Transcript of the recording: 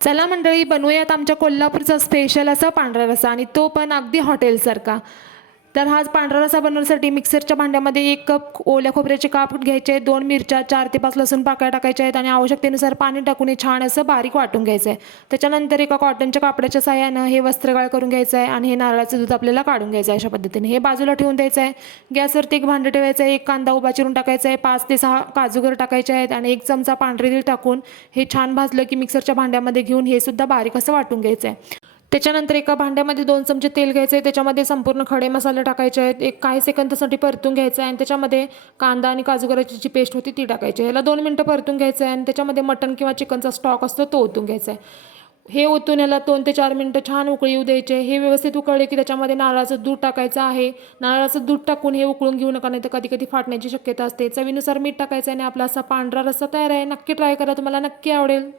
चला मंडळी, बनवूयात आमच्या कोल्हापूरचा स्पेशल असा पांढरा रस्सा, आणि तो पण अगदी हॉटेलसारखा. तर हा पांढरा रस्सा बनवण्यासाठी मिक्सरच्या भांड्यामध्ये 1 कप ओल्या खोबऱ्याचे काप घ्यायचे आहेत, 2 मिरच्या, 4 ते 5 लसूण पाकळ्या टाकायच्या आहेत आणि आवश्यकतेनुसार पाणी टाकून हे छान असं बारीक वाटून घ्यायचं आहे. त्याच्यानंतर एका कॉटनच्या कापडाच्या सहाय्यानं हे वस्त्रगाळ करून घ्यायचं आहे आणि हे नारळाचं दूध आपल्याला काढून घ्यायचं आहे. अशा पद्धतीने हे बाजूला ठेवून द्यायचं आहे. गॅसवरती एक भांडं ठेवायचं आहे, 1 कांदा उभा चिरून टाकायचा आहे, 5 ते 6 काजूगर टाकायचे आहेत आणि 1 चमचा पांढरे तीळ टाकून हे छान भाजलं की मिक्सरच्या भांड्यामध्ये घेऊन हे सुद्धा बारीक असं वाटून घ्यायचं आहे. त्याच्यानंतर एका भांड्यामध्ये 2 चमचे तेल घ्यायचे आहे, त्याच्यामध्ये संपूर्ण खडे मसाले टाकायचे आहेत, एक काही सेकंदासाठी परतून घ्यायचं आहे आणि त्याच्यामध्ये कांदा आणि काजूगराची जी पेस्ट होती ती टाकायची आहे. याला 2 मिनटं परतून घ्यायचं आहे आणि त्याच्यामध्ये मटण किंवा चिकनचा स्टॉक असतो तो ओतून घ्यायचा आहे. हे ओतून याला 2 ते 4 मिनटं छान उकळी येऊ द्यायचे. हे व्यवस्थित उकळले की त्याच्यामध्ये नारळाचं दूध टाकायचं आहे. नारळाचं दूध टाकून हे उकळून घेऊ नका, नाही तर कधी कधी फाटण्याची शक्यता असते. चवीनुसार मीठ टाकायचं आणि आपला असा पांढरा रस्सा तयार आहे. नक्की ट्राय करा, तुम्हाला नक्की आवडेल.